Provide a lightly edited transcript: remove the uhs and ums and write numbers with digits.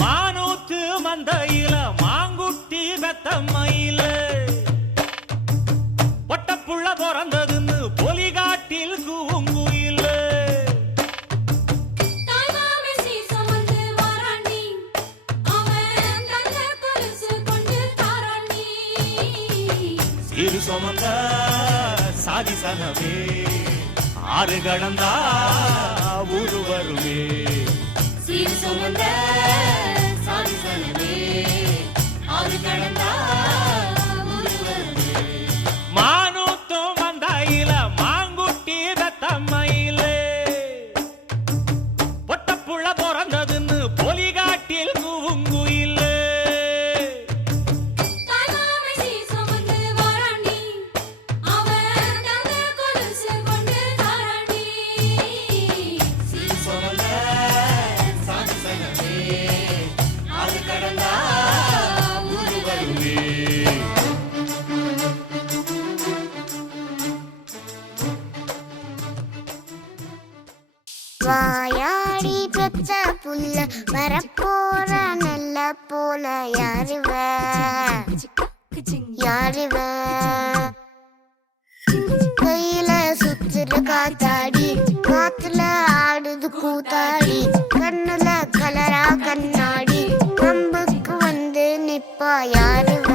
மானூத்து மந்தையில மாங்குட்டி மெத்தம்மையில பொட்டப்புள்ள பிறந்ததுன்னு பொலிகாட்டில் கூங்குயில சிறு சுமந்த சாதிசனவே ஆறு கடந்தா ஊரு வருவே சீர் சுமந்த சாதிசனவே ஆறு கடந்தா ஊரு வருவே மானூத்தும் மந்தையில மாங்குட்டி மெத்தம்மையில பொட்டப்புள்ள பிறந்ததுன்னு பொலிகாட்டில் கூங்குயில வாயாடி பெத்த புள்ள வரப்போற நல்ல போல யாருவ யாருவ கையில சுத்துற காத்தாடி காத்துல ஆடுது கூத்தாடி கண்ணுல கலரா கண்ணாடி கம்புக்கு வந்து நிப்பா யாருவ